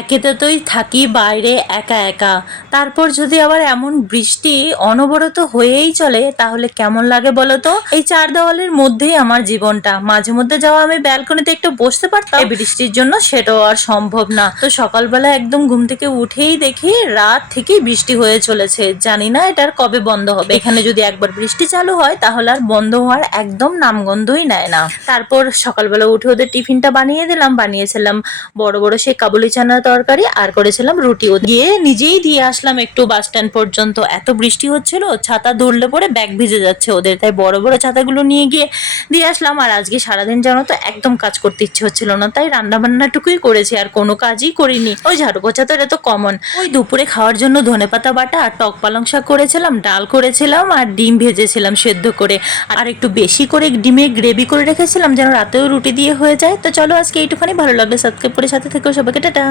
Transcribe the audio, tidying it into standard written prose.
একেতেই থাকি বাইরে একা একা, তারপর যদি আবার এমন বৃষ্টি অনবরত হয়েই চলে তাহলে কেমন লাগে বলো তো। এই চার দেওয়ালের মধ্যেই আমার জীবনটা, মাঝে মধ্যে যাওয়া আমি ব্যালকনিতে একটু বসতে পারতাম, এই বৃষ্টির জন্য সেটাও আর সম্ভব না। তো সকালবেলা একদম ঘুম থেকে উঠেই দেখি রাত থেকেই বৃষ্টি হয়ে চলেছে, জানি না এটার কবে বন্ধ হবে। এখানে যদি একবার বৃষ্টি চালু হয় তাহলে আর বন্ধ হওয়ার একদম নামগন্ধই নেয় না। তারপর সকালবেলা উঠে ওদের টিফিনটা বানিয়ে দিলাম, বানিয়েছিলাম বড় বড় সেই কাবুলি চানা তরকারি, আর করেছিলাম রুটি। গিয়ে নিজেই দিয়ে আসলাম একটু বাস স্ট্যান্ড পর্যন্ত, এত বৃষ্টি হচ্ছিল ছাতা ধরলে পরে ব্যাগ ভিজে যাচ্ছে ওদের, তাই বড় বড় ছাতাগুলো নিয়ে গিয়ে দিয়ে আসলাম। আর আজকে সারাদিন জানো তো একদম কাজ করতে ইচ্ছে হচ্ছিল না, তাই রান্না বান্নাটুকুই করেছি, আর কোনো কাজই করিনি। ওই ঝাড়ু পোছা তো এটা তো কমন। ওই দুপুরে খাওয়ার জন্য ধনেপাতা বাটা আর টক পালং শাক করেছিলাম, ডাল করেছিলাম, আর ডিম ভেজেছিলাম সেদ্ধ করে, আর একটু বেশি করে ডিমের গ্রেভি করে রেখেছিলাম যেন রাতেও রুটি দিয়ে হয়ে যায়। তো চলো আজকে এইটুখানি, ভালো লাগলে সাবস্ক্রাইব করে সাথে থেকো, সবাইকে টাটা।